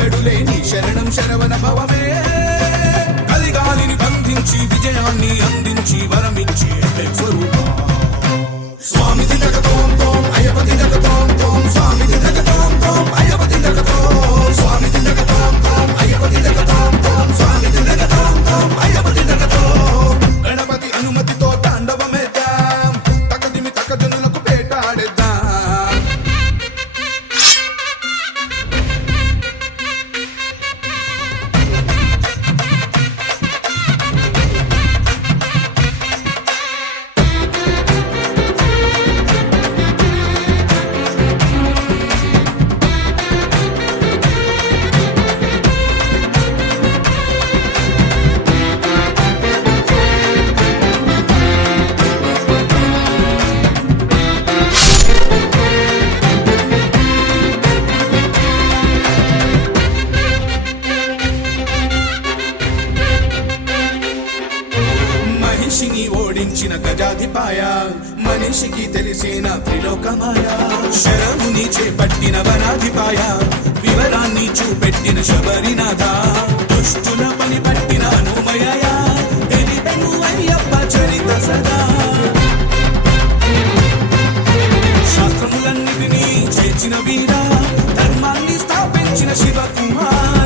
ఎడులేని శరణం శరవణ భవమే కలిగాలిని బంధించి విజయాన్ని అందించి వరమిచ్చి స్వరూప స్వామి దిగతోం తోం అయ్యపతి దిగతోం తోం స్వామి దిగతోం తోం అయ్యపతి దిగతోం స్వామి దిగతోం తోం అయ్యపతి దిగతోం తోం స్వామి దిగతోం తోం అయ్యపతి దిగతోం గణపతి అనుమతితో తాండవమేద్దాం తకదిమి తకజనులకు పేటాడేద్దాం మనిషిని ఓడించిన గజాధిపాయ మనిషికి తెలిసిన త్రిలోకమాయ శరముని చేపట్టిన వనాధిపాయ వివరాన్ని చూపెట్టిన శబరినాథ దుష్టుల పని పట్టిన హనుమయ తెలిపెను అయ్యప్ప చరిత సదా శాస్త్రములన్నిటినీ చేర్చిన వీర ధర్మాన్ని స్థాపించిన శివకుమార